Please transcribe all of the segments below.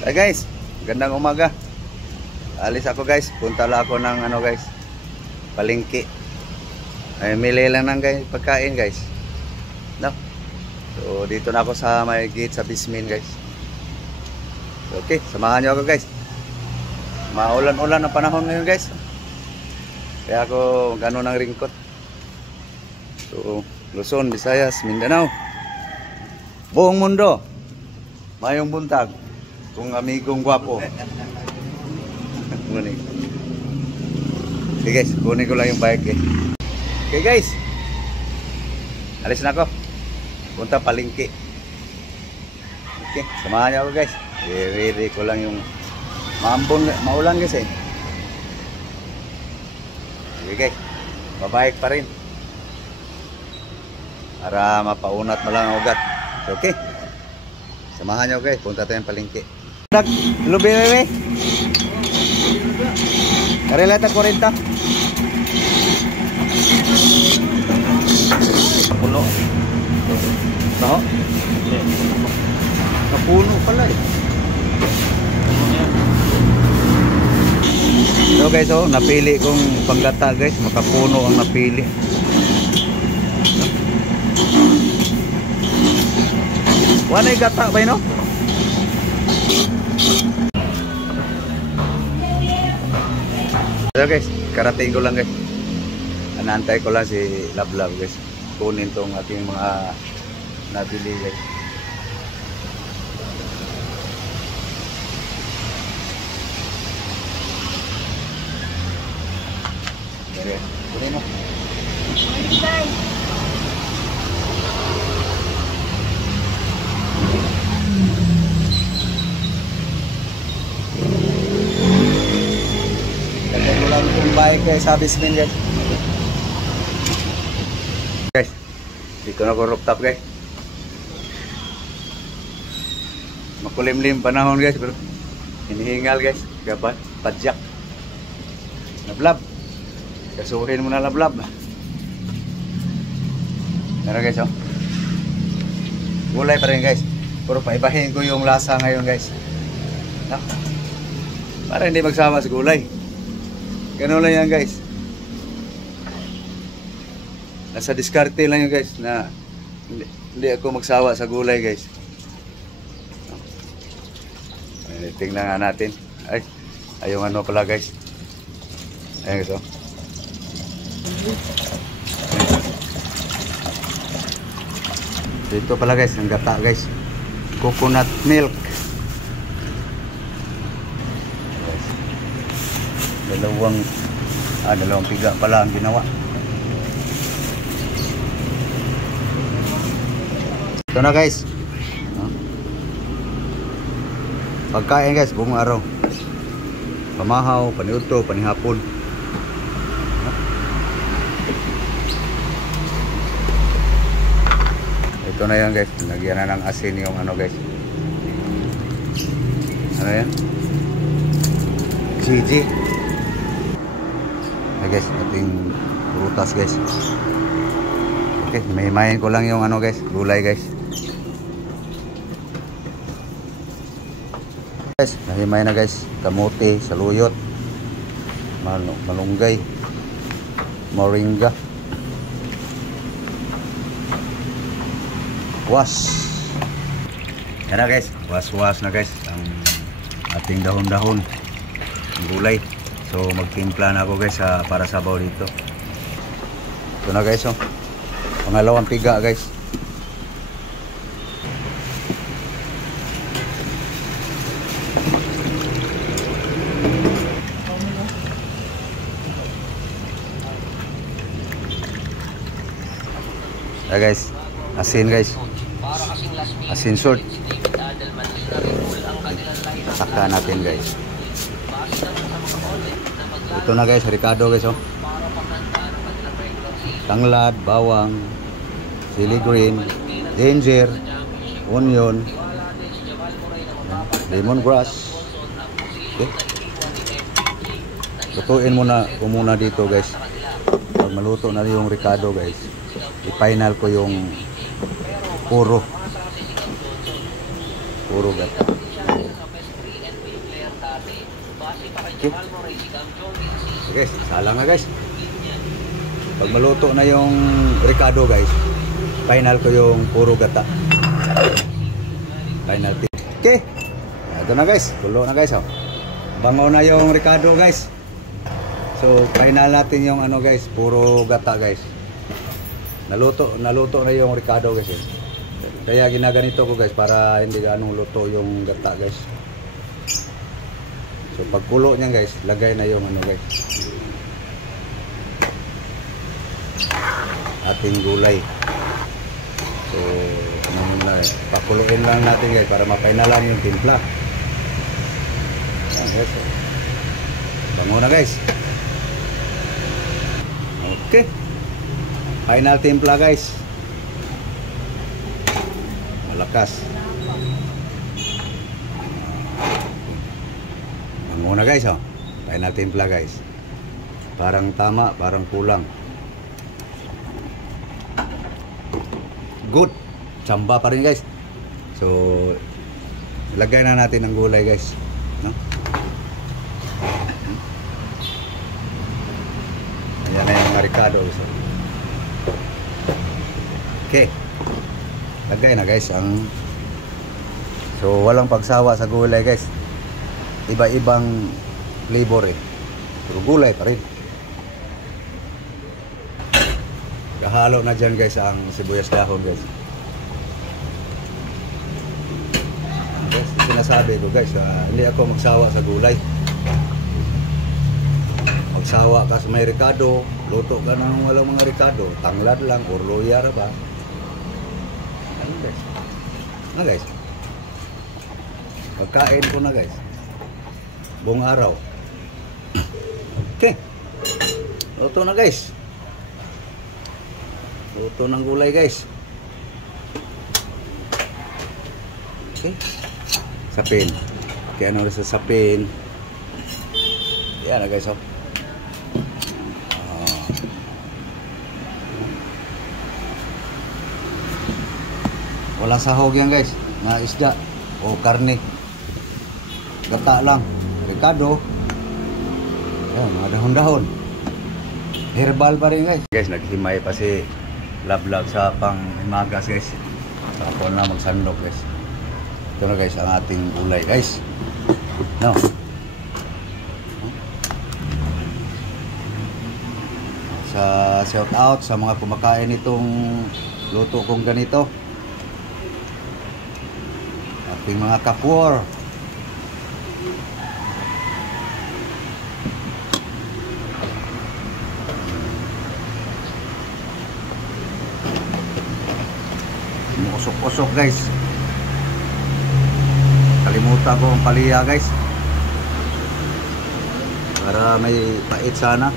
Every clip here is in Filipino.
Hey guys, gandang umaga. Alis ako guys, punta lang ako ng ano guys, palengke. Ay mili lang ng guys, pagkain guys. No? So dito na ako sa may gate sa Bismin guys. Okay, samahan niyo ako guys. Maulan-ulan ang panahon ngayon guys. Kaya ako gano'n ng ringkot. So Luzon, Visayas, Mindanao, buong mundo, mayong buntag kung amigong gwapo. Kunin. Okay guys, kunin ko lang yung bike eh. Okay guys, alis na ako, punta palengke. Okay, samahan niyo ako guys. Ready ko lang yung maulan guys eh. Okay guys, babike pa rin para mapaunat mo lang ang ugat. Okay, samahan niyo guys, punta tayong palengke. Lubi bebe Karelata 40 puno. No? Napuno pala eh. So guys, oh, napili kong panggata guys, makapuno ang napili. Wala yung gata ba no? So guys, karating ko lang guys. Anantay ko lang si Lablab guys. Kunin tong ating mga nabili guys. Dari, kunin mo. Bike guys, sa Bismin guys. Guys, dito na ko rooftop guys. Makulimlim panahon guys, pero hinihingal guys. Gabat, padjak. Lablab. Kasuhin mo na Lablab. Pero guys, oh. Gulay pa rin guys. Pero paibahin ko yung lasa ngayon guys. No? Para hindi magsama sa gulay. Ganun lang yan guys. Nasa diskarte lang yun guys na hindi ako magsawa sa gulay guys. Ay, tingnan nga natin. Ay, ayong ano pala guys. Ayan guys, oh. Dito pala guys, ang gata guys. Coconut milk. Dalawang piga pala ang ginawa. Ito na guys. Pagkain guys, buong araw. Pamahaw, paniudto, panihapon. Ito na yan guys. Lagyan na ng asin yung ano guys. Ano yan? Gigi. Guys, ating prutas guys. Okay, may ko lang yung ano guys, gulay guys. Guys, nahimay na guys, kamote, saluyot, malunggay, moringa, was. Yan na guys, was na guys ang ating dahon-dahon ng gulay. So magtimpla na ako guys para sabaw dito. Ito na guys, oh. Pangalawang piga guys. Guys, asin guys. Asin short. Saka natin guys. Ito na guys, ricado guys, oh. Tanglad, bawang, chili green, ginger, onion, lemongrass. Okay. Lutuin muna dito guys. Pag maluto na yung ricado guys, i-final ko yung puro gata. Okay. So guys, salang na guys. Pag maluto na yung ricado guys, final ko yung puro gata. Final tip. Okay. Ito na guys, tulo na guys. Oh. Bango na yung ricado guys. So final natin yung ano guys, puro gata guys. Naluto na yung ricado guys. Kaya ginaganito ko guys para hindi ganong luto yung gata guys. So pagkulo niyan guys, lagay na yung ano guys, ating gulay. So ano muna, pakuluin lang natin guys para mapainalan yung timpla. Ayan guys. Bango na guys. Okay. Final timpla guys. Malakas. Bango na guys, oh. Final timpla guys. Parang tama, parang kulang. Good. Tsamba pa rin guys. So lagay na natin ang gulay guys, no? Ayan na yung ricado guys. Okay. Lagay na guys ang, so walang pagsawa sa gulay guys. Iba-ibang flavor eh. Pero gulay pa rin. Kahalo na dyan guys ang sibuyas dahon guys. Guys, sinasabi ko guys, hindi ako magsawa sa gulay. Magsawa ka sa may ricado, luto ka ng walang mga ricado, tanglad lang, or loyar ba? Ano guys? Na guys? Pagkain ko na guys. Buong araw. Okay. Luto na guys. Luto ng gulay guys. Okay. Sapin. Okay, ano rin sa sapin. Yan na guys, oh. Walang sahog yan guys, na isda o karne. Gata lang. Ricado. Ayan, mga dahon-dahon. Herbal pa rin guys. Guys, naghimay pa si Lablab sa panghimagas guys. So ako na magsandok guys. Ito na guys ang ating gulay guys. No. Sa shout out sa mga kumakain itong luto kong ganito. Ating mga kapwar. Usok-usok guys. Kalimutan ko ang paliya guys. Para may pait sana.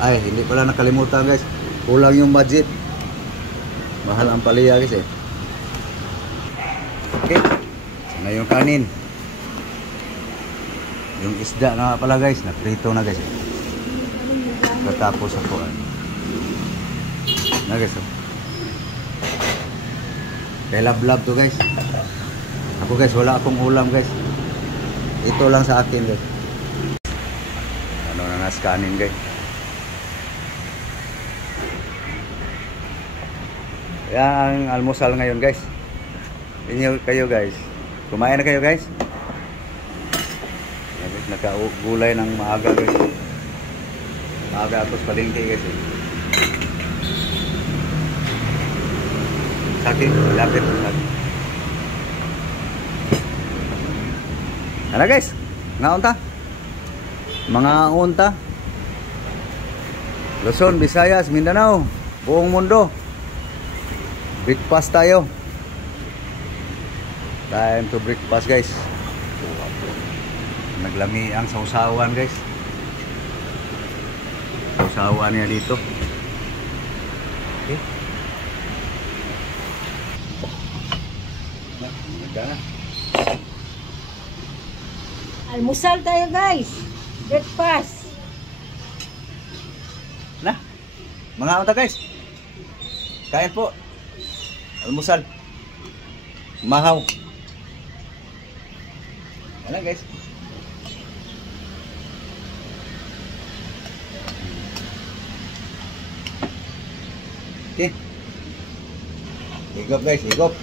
Ay, hindi pala nakalimutan guys. Kulang yung budget. Mahal ang paliya guys eh. Okay. Na yung kanin. Yung isda na pala guys, naprito na guys. Katapos ako. Na guys. Kay Lablab to guys. Ako guys, wala akong ulam guys. Ito lang sa akin guys. Ano na nas kanin guys. Yan ang almusal ngayon guys. Inyo kayo guys. Kumain na kayo guys. Nakagulay ng maaga guys. Maaga ako sa palengke guys. Sakit, lapit. Ano guys? Nga unta? Mga unta. Luzon, Visayas, Mindanao, buong mundo. Breakfast tayo. Time to breakfast guys. Naglami ang sausawan guys. Sausawan niya dito. Okay. Almusal tayo guys. Breakfast. Na. Mga unta guys. Kain po. Almusal. Mahaw. Ano guys? Okay. Higop guys, higop.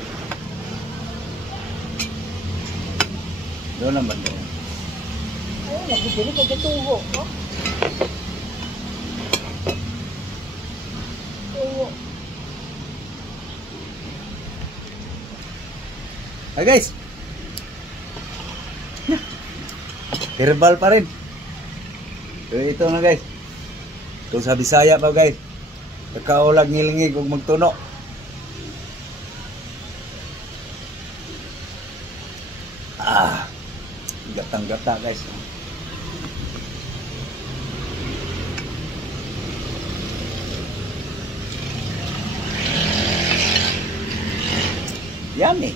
Doon naman doon. Ay, nagibili ko tuwo. No? Tuwo. Ay guys. Herbal pa rin. So ito na guys. Ito sa Bisaya pa guys. Kakaulag ngilingig ug magtuno. Gatang-gata guys. Yummy.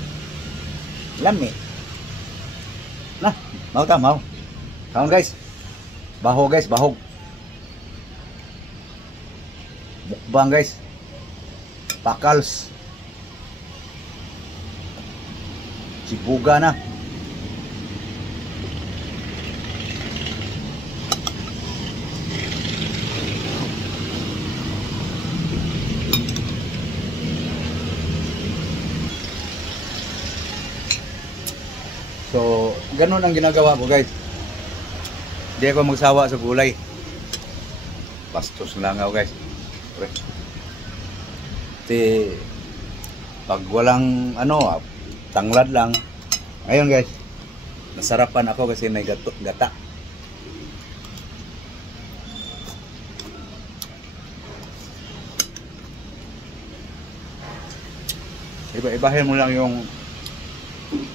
Lami. Nah, mau tak mau. Kawan guys. Bahog guys, bahog. Mukbang guys. Pakals. Cibuga na. So, ganun ang ginagawa ko guys. Hindi ako magsawa sa gulay. Bastos lang ako guys. Kasi pag walang tanglad lang. Ngayon guys, nasarapan ako kasi may gata. Iba-ibahin mo lang yung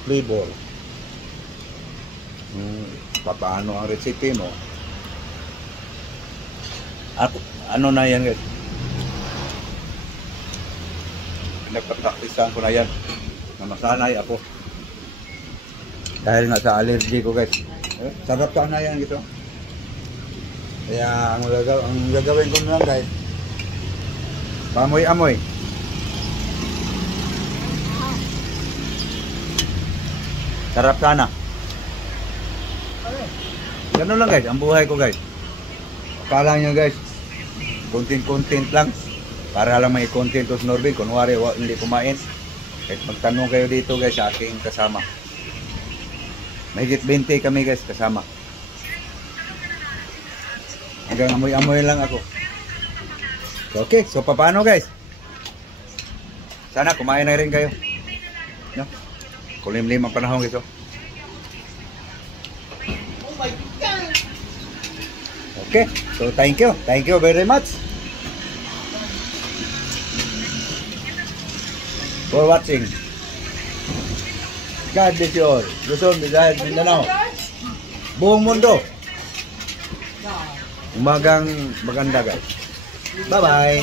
flavor. Paano ang recipe mo? At ano na yan guys? Nagpapraktisan ko na yan. Na masanay ako. Dahil nga sa allergy ko guys. Sarap na yan gitu. Kaya ang gagawin ko na lang guys. Pamoy-amoy. Sarap sana. Ganun lang guys, ang buhay ko guys. Akala nyo guys, content lang. Para lang may content ko sa Norbin. Kunwari, hindi kumain. Kahit magtanong kayo dito guys sa aking kasama. Mahigit 20 kami guys kasama. Hanggang amoy-amoy lang ako. Okay, so paano guys? Sana kumain na rin kayo. No? Kulimlim ang panahon guys. Okay, so thank you very much for watching. God bless you all. Luzon, Visayas, Mindanao, buong mundo. Umagang maganda guys. Bye bye.